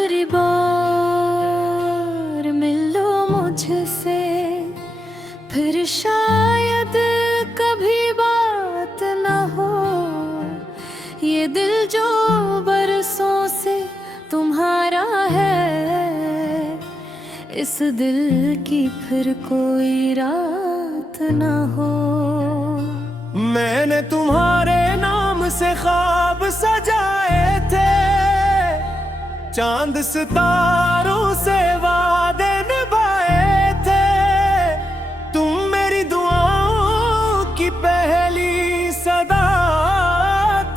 आखिरी बार मिलो मुझसे, फिर शायद कभी बात न हो। ये दिल जो बरसों से तुम्हारा है, इस दिल की फिर कोई रात न हो। मैंने तुम्हारे नाम से ख्वाब सजाए थे, चांद सितारों से वादे निभाए थे। तुम मेरी दुआओं की पहली सदा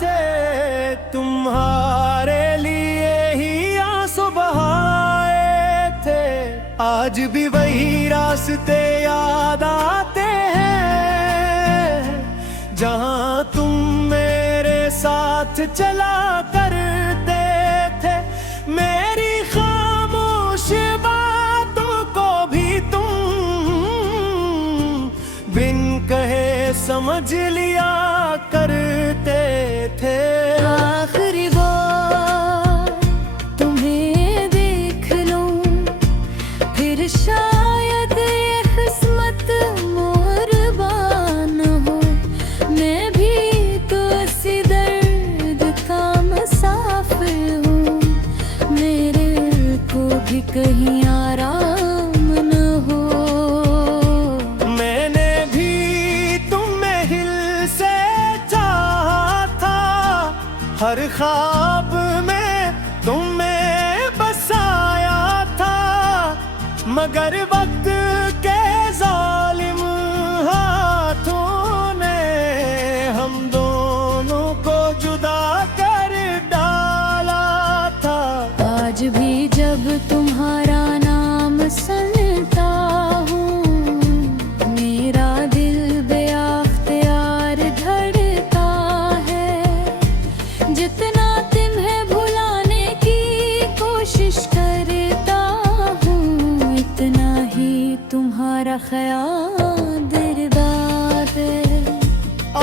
थे, तुम्हारे लिए ही आंसू बहाए थे। आज भी वही रास्ते याद आते हैं, जहां तुम मेरे साथ चला करते थे। मेरी खामोश बातों को भी तुम बिन कहे समझ लिया करते थे। आखिरी बार तुम्हें देख लूं, फिर शायद ये किस्मत मोहरबान हो। मैं भी तो इसी दर्द का मुसाफिर हूँ, मेरे को भी कहीं आराम न हो। मैंने भी तुम्हें हिल से चाहा था, हर ख्वाब में तुम्हें बसाया था। मगर वक्त के जालिम हाथों ने हम दोनों को जुदा कर डाला था। आज भी जब तुम्हारा नाम सुनता हूँ, मेरा दिल बेअख्तियार धड़कता है। जितना तुम्हें भुलाने की कोशिश करता हूँ, इतना ही तुम्हारा ख्याल दिलदार है।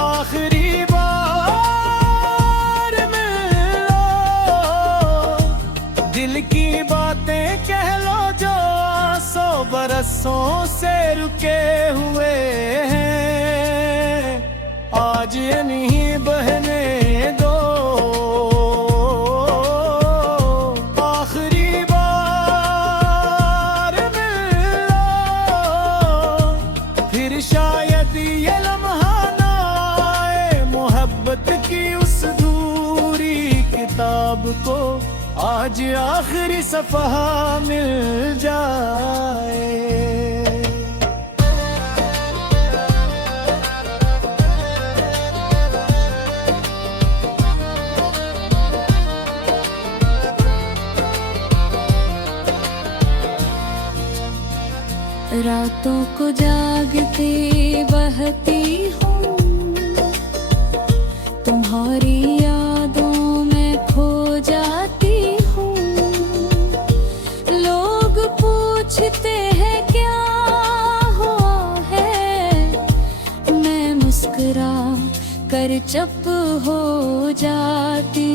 आखिरी बार मिलो, दिल की बातें कह लो जो 100 बरसों से रुके हुए हैं। आज ये नहीं बहने दो। आखिरी बार मिलो, फिर शायद ये लम्हा ना आए। मोहब्बत की उस दूरी किताब को आज आखिरी सफ़हा मिल जाए। रातों को जागते बहती हूँ, तुम्हारी यादों में खो जाती हूँ। लोग पूछते हैं क्या हुआ है, मैं मुस्कुरा कर चुप हो जाती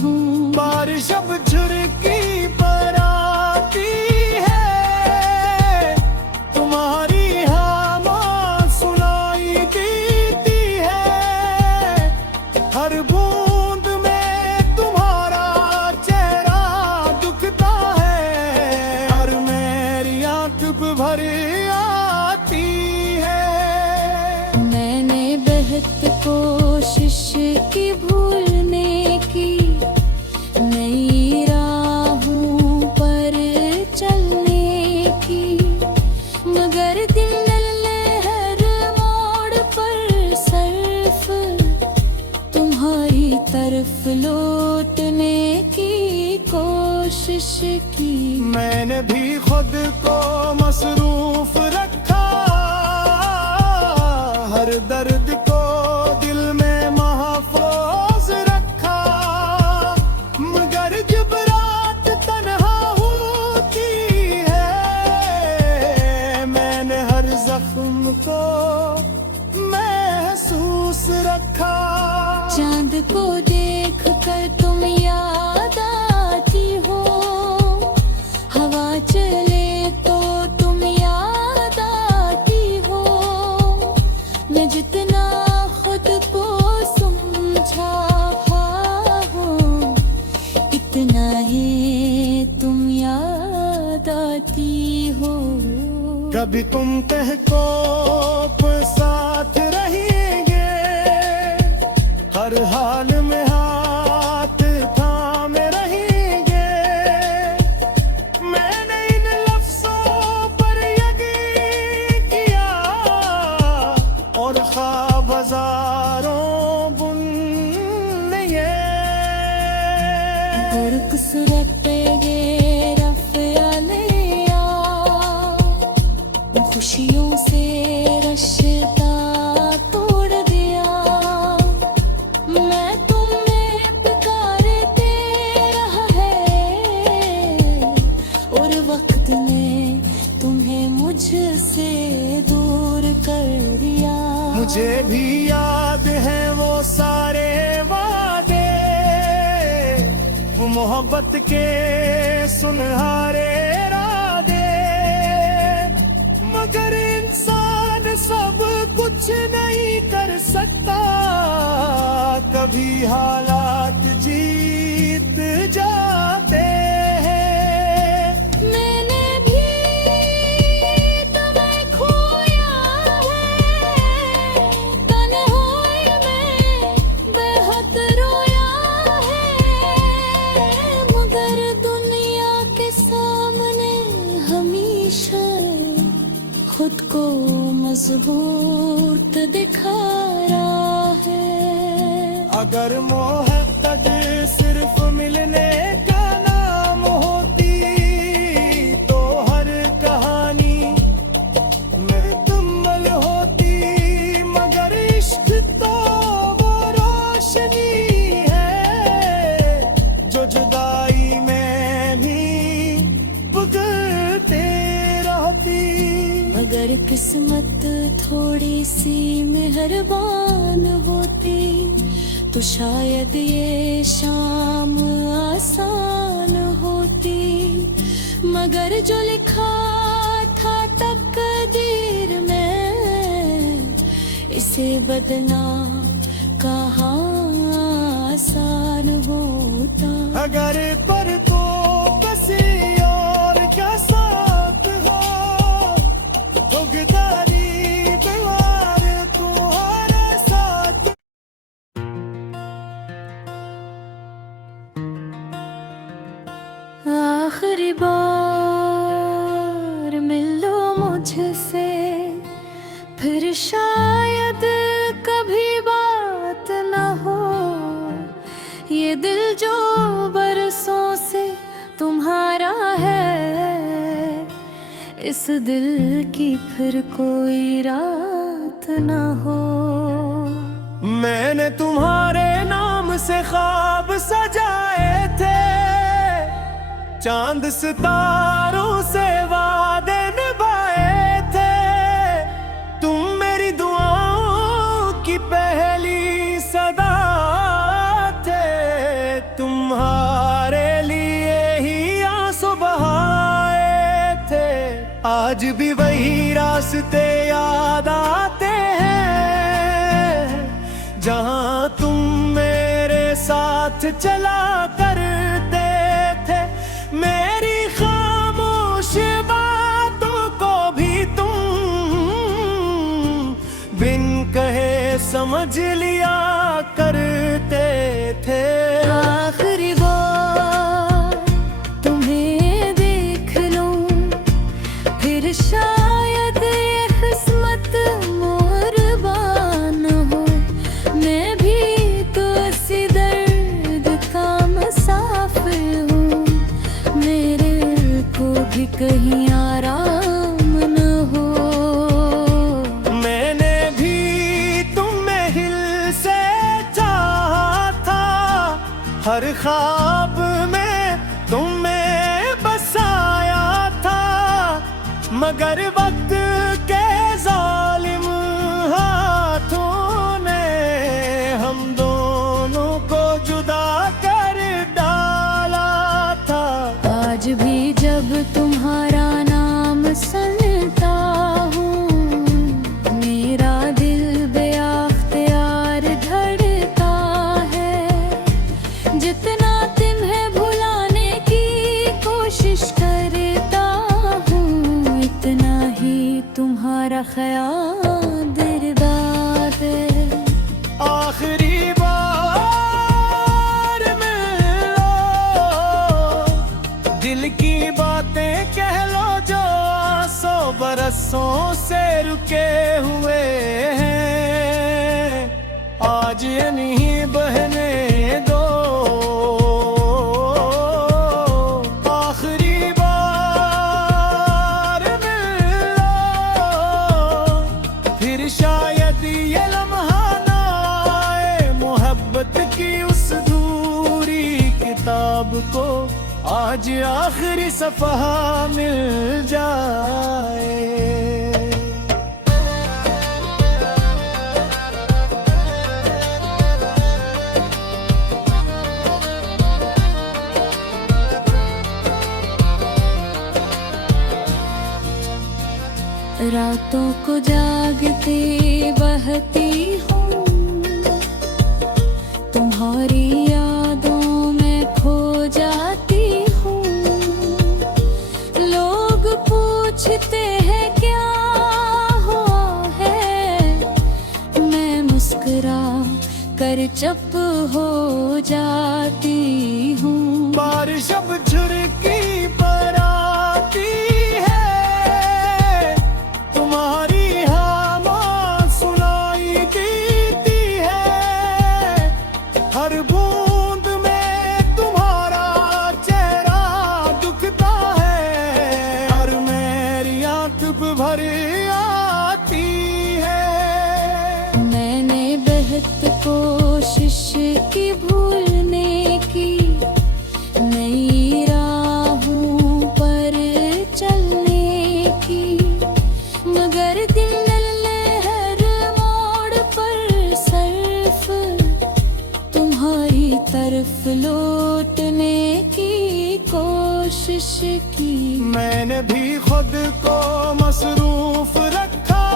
हूँ। बारिश अब झुरकी पर आती है, तुम्हारी हाँ सुनाई देती है। हर बूंद में तुम्हारा चेहरा दुखता है, और मेरी आंख भर आती है। मैंने बेहद कोशिश की भूलने की, नई राहों पर चलने की। मगर दिल हर मोड़ पर सिर्फ तुम्हारी तरफ लौटने की कोशिश की। मैंने भी खुद को मसरूफ रखा, हर दर्द को दिल में महफूज रखा। मगर जब रात तन्हा होती है, मैंने हर जख्म को महसूस रखा। चांद को देख कर तुम याद आती हो, कभी तुम कहको साथ रहेंगे, हर हाल में हाथ थामे रहेंगे। मैंने इन लफ्जों पर यकीन किया और ख्वाब हज़ारों बुन लिए। खूबसूरत ये रफ़्यालिया, खुशियों से रश्ता तोड़ दिया। मैं तुम्हें पुकारते रहा है और वक्त ने तुम्हें मुझसे दूर कर दिया। मुझे भी याद है वो सारे वादे, वो मोहब्बत के सुनहरे इरादे। मगर इंसान सब कुछ नहीं कर सकता, कभी हालात जीत जाते हैं। मैंने भी तुम्हें खोया है, तन्हाई में बेहद रोया है। मगर दुनिया के सामने हमेशा खुद को मजबूत दिखा रहा है। अगर मोहब्बत सिर्फ मिलने का नाम होती तो हर कहानी में कमल होती। मगर इश्क तो वो रोशनी है जो जुदाई में भी बुझते रहती। अगर किस्मत थोड़ी सी मेहरबान होती तो शायद ये शाम आसान होती। मगर जो लिखा था तकदीर में, इसे बदलना कहाँ आसान होता। अगर पर तो किसी और क्या साथ हो, ठुकदारी दीवार तुम्हारे साथ। आखिरी बार मिलो मुझसे, फिर शायद कभी बात न हो। ये दिल जो बरसों से तुम्हारा है, इस दिल की फिर कोई रात न हो। मैंने तुम्हारे नाम से ख्वाब सजाए थे, चांद सितारों से वादे निभाए थे। तुम मेरी दुआओं की पहली सदा थे, तुम्हारे लिए ही आंसू बहाए थे। आज भी वही रास्ते याद आते हैं जहां तुम मेरे साथ चला करते थे। मेरी खामोश बातों को भी तुम बिन कहे समझ लिया करते थे। आखिरी बार तुम्हें देख लूं, फिर शायद ये किस्मत मेहरबान हो। मैं भी तो इसी दर्द का मुसाफिर हूँ, मेरे को भी कहीं आराम न हो। मैंने भी तुम्हें हिल से चाहा था, हर ख्वाब में तुम्हें बसाया था। मगर वक्त के जालिम हाथों ने हम दोनों को जुदा कर डाला था। आज भी जब तुम्हारा नाम सुनता हूँ, मेरा दिल बेअख्तियार धड़कता है। जितना तुम्हें भुलाने की कोशिश करता हूँ, इतना ही ख्याल दिलदार आखिरी बार मिलो, दिल की बातें कह लो जो 100 बरसों से रुके हुए हैं, आज ये नहीं बहने दो। आखिरी बार मिलो, फिर शायद ये लम्हा ना आए मोहब्बत की उस दूरी किताब को, आज आखिरी सफ़हा मिल जाए। रातों को जागते बहती हूँ, तुम्हारी यादों में खो जाती हूँ। लोग पूछते हैं क्या हुआ है, मैं मुस्कुरा कर चुप हो जाती हूँ। बारिश अब झुरकी पर आती है, तुम्हारी हवा सुनाई देती है, हर बूंद में तुम्हारा चेहरा दुखता है, और मेरी आंख भर आती है। मैंने बेहद कोशिश की भूलने की, नई राहों पर चलने की, मगर दिल हर मोड़ पर सिर्फ तुम्हारी तरफ लौटने की कोशिश की। मैंने भी खुद को मसरूफ रखा,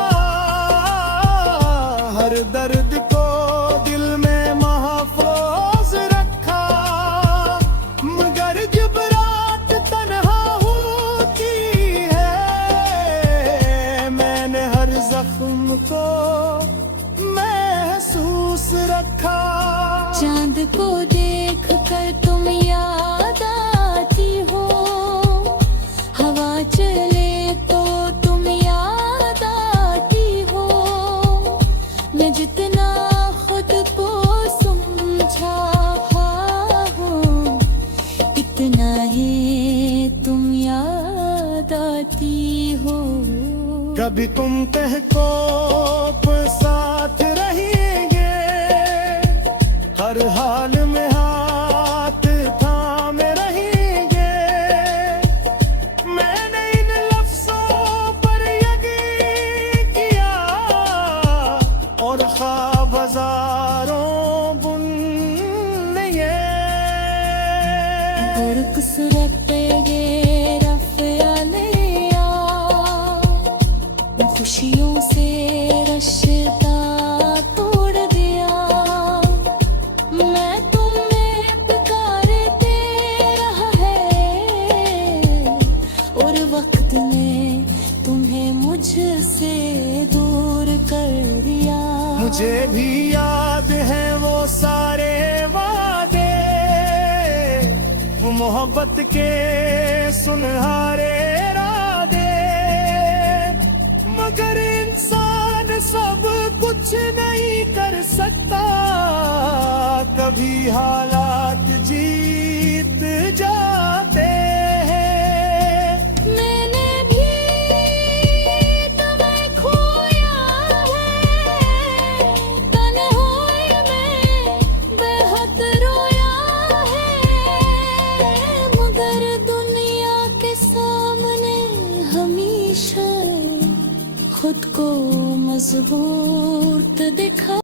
हर दर्द को दिल में महफूज रखा, मगर जब रात तन्हा होती है, मैंने हर जख्म को महसूस रखा। चांद को देख कर तुम याद आती हो, हवा चले तो तुम याद आती हो। मैं जितना खुद को समझा हूँ, इतना ही तुम याद आती हो। कभी तुम तहकोप साथ रहेंगे, हर हाल में हाथ थामे रहेंगे। मैंने इन लफ्जों पर यकीन किया, और ख्वाब हज़ारों बुन लिए। खुरक ये रफ़्यालिया, खुशियों से रश्ता तोड़ दिया। मैं तुम्हें पुकारते रहा है, और वक्त ने तुम्हें मुझसे दूर कर दिया। मुझे भी याद है वो सारे वादे, वो मोहब्बत के सुनहरे रादे, मगर इंसान सब कुछ नहीं कर सकता। कभी हालात